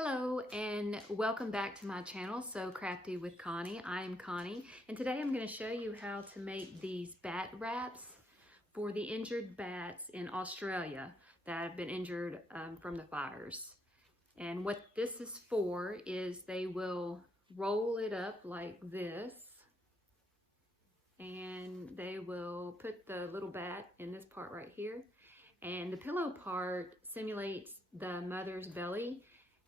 Hello and welcome back to my channel, So Crafty with Connie. I am Connie and today I'm going to show you how to make these bat wraps for the injured bats in Australia that have been injured from the fires. And what this is for is they will roll it up like this and they will put the little bat in this part right here, and the pillow part simulates the mother's belly,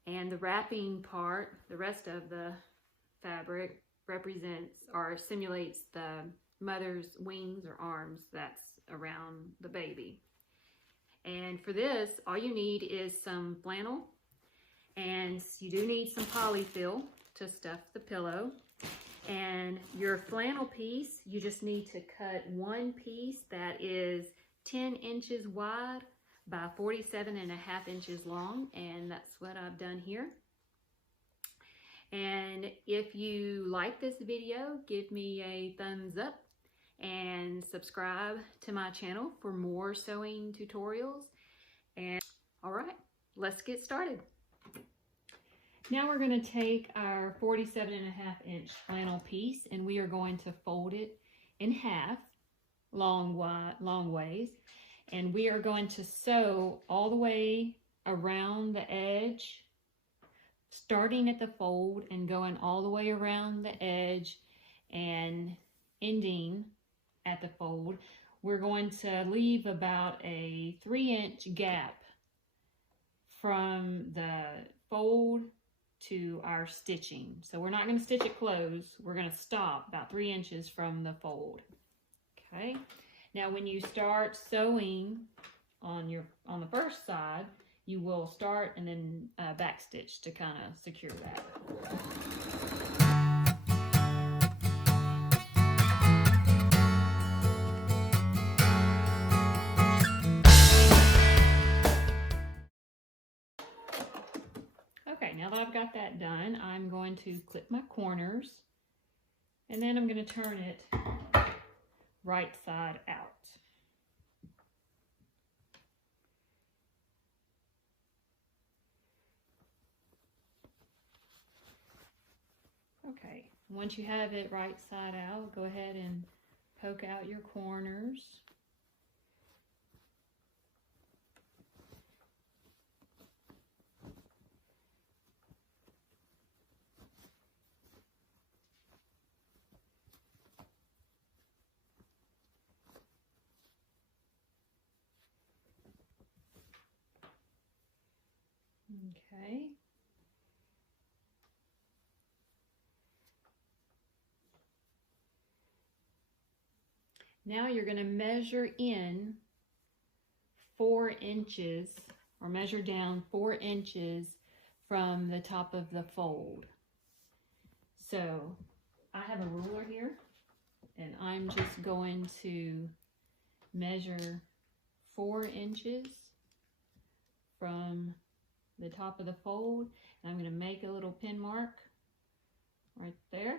and the wrapping part, the rest of the fabric, represents or simulates the mother's wings or arms that's around the baby. And for this, all you need is some flannel, and you do need some polyfil to stuff the pillow. And your flannel piece, you just need to cut one piece that is 10 inches wide by 47.5 inches long, and that's what I've done here. And if you like this video, give me a thumbs up and subscribe to my channel for more sewing tutorials. And all right, let's get started. Now we're going to take our 47.5 inch flannel piece and we are going to fold it in half long ways. And we are going to sew all the way around the edge, starting at the fold and going all the way around the edge and ending at the fold. We're going to leave about a 3-inch gap from the fold to our stitching. So we're not going to stitch it closed. We're going to stop about 3 inches from the fold. Okay. Now when you start sewing on the first side, you will start and then back stitch to kind of secure that. Okay, now that I've got that done, I'm going to clip my corners and then I'm going to turn it right side out. Okay, once you have it right side out, go ahead and poke out your corners. Okay. Now you're going to measure in 4 inches or measure down 4 inches from the top of the fold. So I have a ruler here and I'm just going to measure 4 inches from the top of the fold, and I'm going to make a little pin mark right there,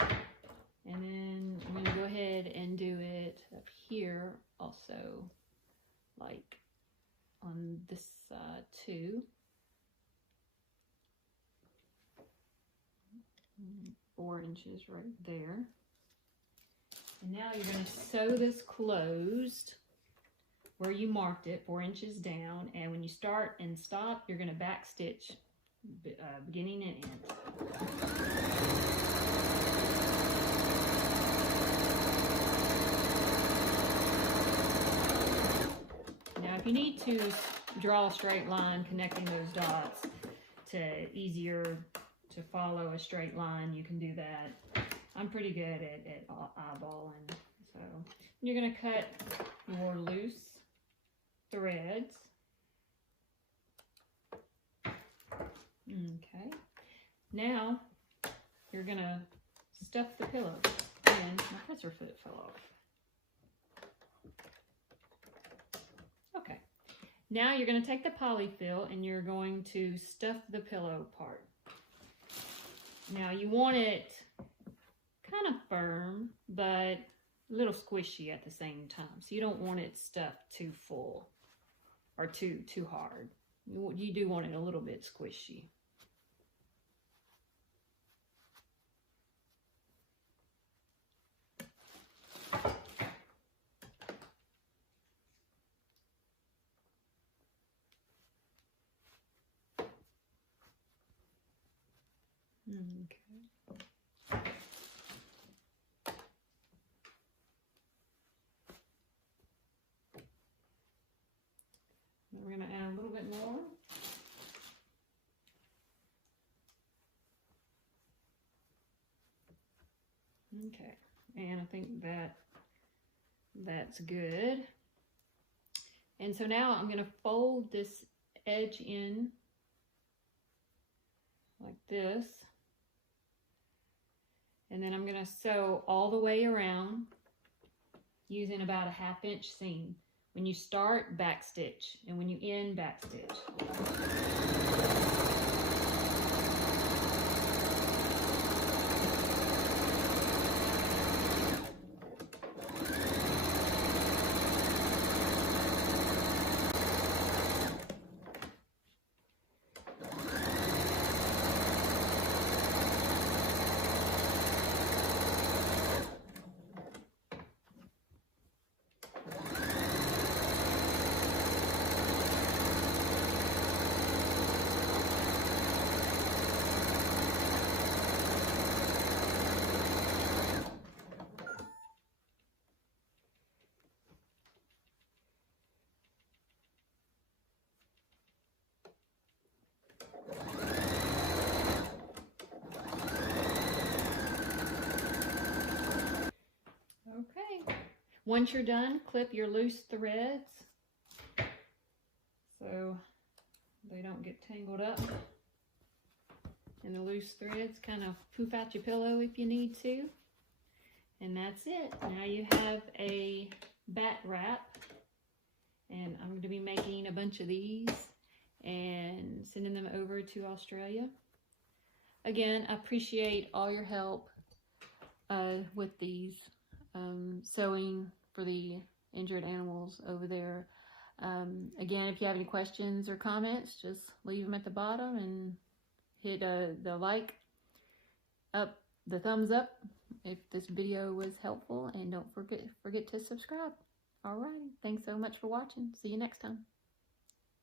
and then I'm going to go ahead and do it up here also, like on this side too. 4 inches right there. And now you're going to sew this closed where you marked it, 4 inches down, and when you start and stop, you're going to back stitch beginning and end. Now if you need to draw a straight line connecting those dots to easier to follow a straight line, you can do that. I'm pretty good at eyeballing. So you're going to cut your loose threads. Okay, now you're gonna stuff the pillow, and my presser foot fell off. Okay, now you're going to take the polyfil and you're going to stuff the pillow part. Now you want it kind of firm but a little squishy at the same time, so you don't want it stuffed too full or too hard. You do want it a little bit squishy. Okay. We're going to add a little bit more. Okay, and I think that's good. And so now I'm going to fold this edge in like this. And then I'm going to sew all the way around using about a 1/2 inch seam. When you start, backstitch, and when you end, backstitch. Okay, once you're done, clip your loose threads so they don't get tangled up. And the loose threads kind of poof out your pillow if you need to. And that's it. Now you have a bat wrap. And I'm going to be making a bunch of these and sending them over to Australia. Again, I appreciate all your help with these sewing for the injured animals over there. Again, if you have any questions or comments, just leave them at the bottom and hit the like up, the thumbs up if this video was helpful, and don't forget to subscribe. Alright, thanks so much for watching. See you next time.